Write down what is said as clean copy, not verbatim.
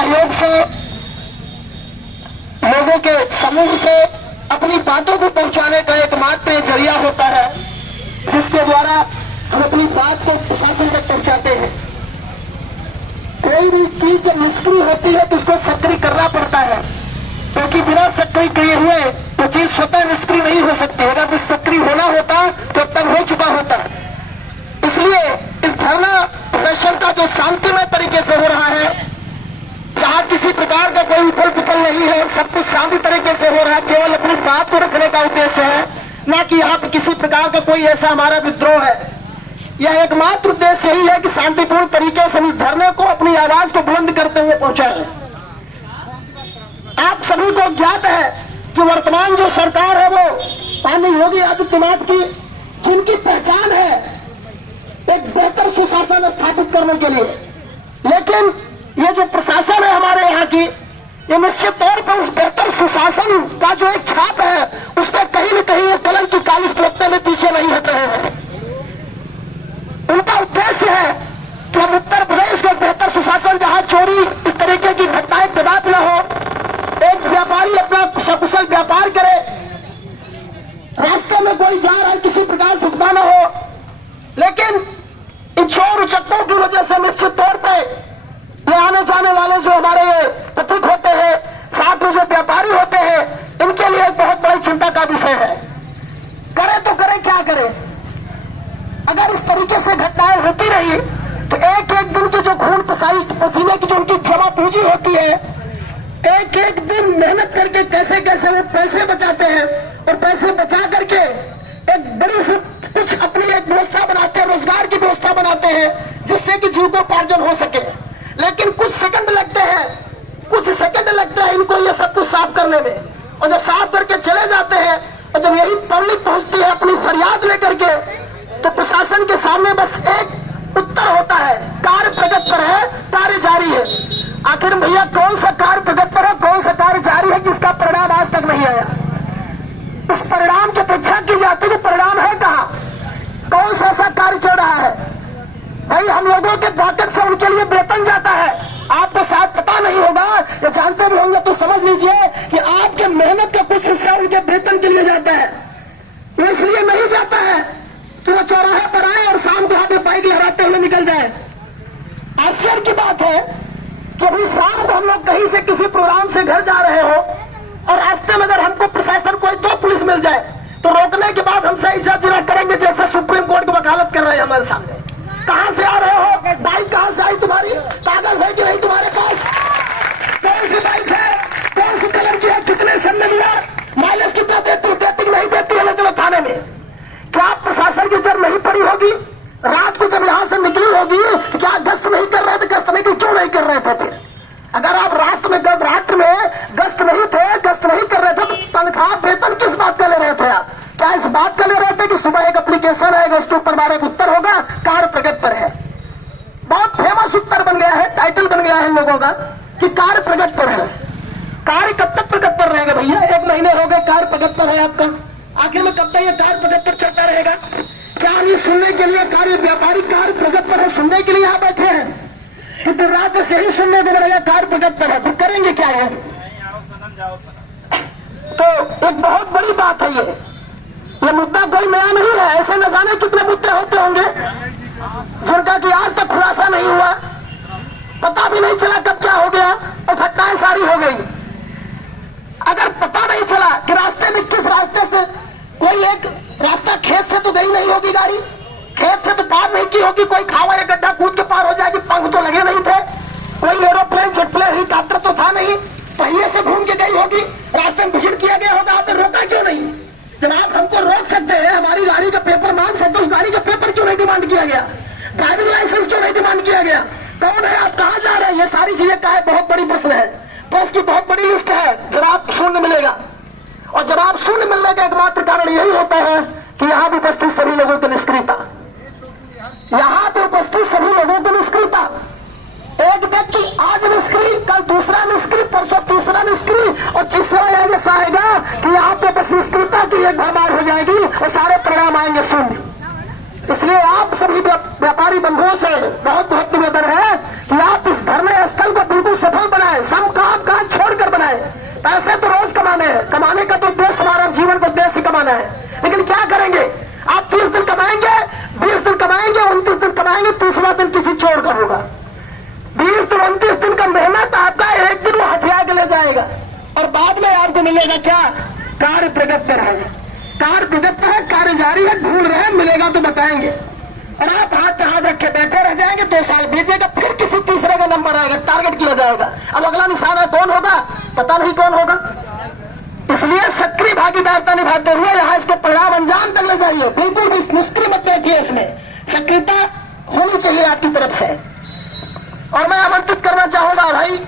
सहयोग से, लोगों के समूह से अपनी बातों को पहुंचाने का एकमात्र जरिया होता है, जिसके द्वारा हम अपनी बात को प्रशासन तक पहुंचाते हैं। कोई भी चीज जब निष्क्रिय होती है तो उसको सक्रिय करना पड़ता है, क्योंकि बिना सक्रिय किए हुए तो चीज स्वतः निष्क्रिय नहीं हो सकती। अगर कुछ सक्रिय होना होता तो तब हो चुका होता। इसलिए इस धरना प्रदर्शन का जो शांतिमय तरीके से हो रहा है, जहां किसी प्रकार का कोई उथल पुथल नहीं है, सब कुछ शांति तरीके से हो रहा है, केवल अपनी बात को रखने का उद्देश्य है, न कि यहाँ पे किसी प्रकार का कोई ऐसा हमारा विद्रोह है। यह एकमात्र उद्देश्य यही है कि शांतिपूर्ण तरीके से इस धरने को, अपनी आवाज को बुलंद करते हुए पहुंचाएं। आप सभी को ज्ञात है कि वर्तमान जो सरकार है वो माननीय योगी आदित्यनाथ की, जिनकी पहचान है एक बेहतर सुशासन स्थापित करने के लिए, लेकिन ये जो प्रशासन है हमारे यहाँ की, ये निश्चित तौर पर उस बेहतर सुशासन का जो एक छाप है, उससे कहीं न कहीं कलम की कालिश लगते में पीछे नहीं हट रहे हैं। उनका उद्देश्य है कि हम उत्तर प्रदेश में बेहतर सुशासन, जहां चोरी इस तरीके की घटनाएं कदापि न हो, एक व्यापारी अपना सकुशल व्यापार करे, रास्ते में कोई जा रहा है किसी प्रकार से रुकना न हो। लेकिन इन चोर उचक्कों की वजह से निश्चित तौर पर ये आने जाने वाले जो हमारे पथिक होते हैं, साथ में जो व्यापारी होते हैं, इनके लिए एक बहुत बड़ी चिंता का विषय है। करे तो करे क्या करे? अगर इस तरीके से घटनाएं होती रही तो एक एक दिन की जो खून पसीने की जो उनकी जमा पूंजी होती है, एक एक दिन मेहनत करके कैसे कैसे वो पैसे बचाते हैं, और पैसे बचा करके एक बड़ी से कुछ अपनी एक व्यवस्था बनाते हैं, रोजगार की व्यवस्था बनाते हैं, जिससे कि जीविकोपार्जन हो सके। लेकिन कुछ सेकंड लगते हैं इनको ये सब कुछ साफ करने में, और जब साफ करके चले जाते हैं, और जब यही पब्लिक पहुंचती है अपनी फरियाद लेकर के, तो प्रशासन के सामने बस एक उत्तर होता है, कार्य प्रगति पर है, कार्य जारी है। आखिर भैया कौन सा कार्य प्रगति पर है, कौन सा कार्य जारी है जिसका परिणाम आज तक नहीं आया? उस परिणाम की अपेक्षा की जाती है, परिणाम है कहाँ? कौन सा ऐसा कार्य चल रहा है? भाई हम लोगों के पॉकेट से उनके लिए वेतन जाता है, आपको शायद पता नहीं होगा, या जानते भी होंगे तो समझ लीजिए कि आपके मेहनत का कुछ हिस्सा उनके वेतन के लिए जाता है। तो इसलिए नहीं जाता है कि वो चौराहे पर आए और शाम को हाथ में बाइक लहराते हुए निकल जाए। आश्चर्य की बात है कि अभी शाम को हम लोग कहीं से किसी प्रोग्राम से घर जा रहे हो, और रास्ते में अगर हमको प्रशासन कोई दो पुलिस मिल जाए तो रोकने के बाद हमसे ऐसा जिला करेंगे जैसे सुप्रीम कोर्ट की वकालत कर रहे हैं हमारे सामने। कहां से आ रहे हो? बाइक कहां से आई तुम्हारी? कागज है कि नहीं तुम्हारे पास? कौन सी बाइक है? कौन सी कलर की है? कितने समय मिला? माइलेज कितना देती कि नहीं देती है? चलो थाने में। क्या प्रशासन की जब नहीं पड़ी होगी? रात को जब यहां से निकली होगी तो क्या गश्त नहीं कर रहे थे? गश्त नहीं, क्यों नहीं कर रहे थे फिर? अगर आप रात में गश्त नहीं थे, गश्त नहीं कर रहे थे, तो तनख्वाह वेतन किस बात का ले रहे थे आप? क्या इस बात का ले रहे थे कि सुबह एक एप्लीकेशन आएगा, उसके ऊपर हमारा एक उत्तर होगा, कार्य प्रगति पर है? बहुत फेमस उत्तर बन गया है, टाइटल बन गया है इन लोगों का कि कार्य प्रगति पर है। कार्य कब तक प्रगति पर रहेगा भैया? 1 महीने हो गए कार्य प्रगति पर है आपका, आखिर में कब तक ये कार्य प्रगति पर चलता रहेगा? क्या ये सुनने के लिए कार्य व्यापारी कार्य प्रगति पर है, सुनने के लिए यहाँ बैठे हैं कि दिन रात से यही सुनने को मिलेगा कार्य प्रगति पर है, तो करेंगे क्या है? तो एक बहुत बड़ी बात है ये मुद्दा कोई नया नहीं है। ऐसे न जाने कितने मुद्दे होते होंगे जिनका कि आज तक खुलासा नहीं हुआ, पता भी नहीं चला कब क्या हो गया, और घटनाएं सारी हो गई। अगर पता नहीं चला कि रास्ते में किस रास्ते से, कोई एक रास्ता खेत से तो गई नहीं होगी गाड़ी, खेत से तो पार नहीं की होगी, कोई खावा या गड्ढा कूद के पार हो जाएगी, पंख तो लगे नहीं थे, कोई एरोप्लेन जेटप्लेन हेलीकॉप्टर तो था नहीं, पहिए से घूम के गई होगी, रास्ते में विजिट किया गया होगा, आपने रोका क्यों नहीं? जब आप हमको रोक सकते हैं, हमारी गाड़ी का पेपर मांग सकते, उस गाड़ी का पेपर क्यों नहीं डिमांड किया गया? ड्राइविंग लाइसेंस क्यों नहीं डिमांड किया गया? कौन है आप, कहां जा रहे हैं? ये सारी चीजें का है, बहुत बड़ी प्रश्न है, प्रश्न की बहुत बड़ी लिस्ट है। जवाब शून्य मिलेगा, और जवाब शून्य मिलने का एकमात्र कारण यही होता है कि यहाँ भी उपस्थित सभी लोगों की निष्क्रियता, यहाँ पे उपस्थित सभी लोगों की निष्क्रियता। एक व्यक्ति आज निष्क्रिय, कल दूसरा निष्क्रिय, परसों तीसरा निष्क्रिय, और तीसरा ऐसा आएगा कि यहाँ पे बस निष्क्रियता की एक भरमार हो जाएगी और सारे परिणाम आएंगे शून्य। इसलिए आप सभी व्यापारी बंधुओं से बहुत बहुत निवेदन है कि आप इस धरने स्थल को बिल्कुल सफल बनाएं। पैसे तो रोज कमाने हैं, कमाने का तो उद्देश्य हमारा जीवन का उद्देश्य ही कमाना है, लेकिन क्या करेंगे? आप 30 दिन कमाएंगे, 20 दिन कमाएंगे, 29 दिन कमाएंगे, 30वां दिन किसी चोर का होगा। 20 दिन 29 दिन का मेहनत आपका एक दिन वो हथिया के ले जाएगा और बाद में आपको मिलेगा क्या? कार्य प्रगति पर है, कार्य प्रगति है, कार्य जारी है, ढूंढ रहे हैं, मिलेगा तो बताएंगे। और आप हाथ पे हाथ रखे बैठे रह जाएंगे, 2 साल बीतेगा, फिर किसी तीसरे का नंबर आएगा, टारगेट किया जाएगा। अब अगला निशाना कौन होगा? पता नहीं कौन होगा। इसलिए सक्रिय भागीदारिता निभाते हुए यहाँ इसके परिणाम अंजाम तक ले जाइए, बिल्कुल भी निष्क्रिय मत बैठिए, इसमें सक्रियता होनी चाहिए आपकी तरफ से। और मैं आमंत्रित करना चाहूंगा भाई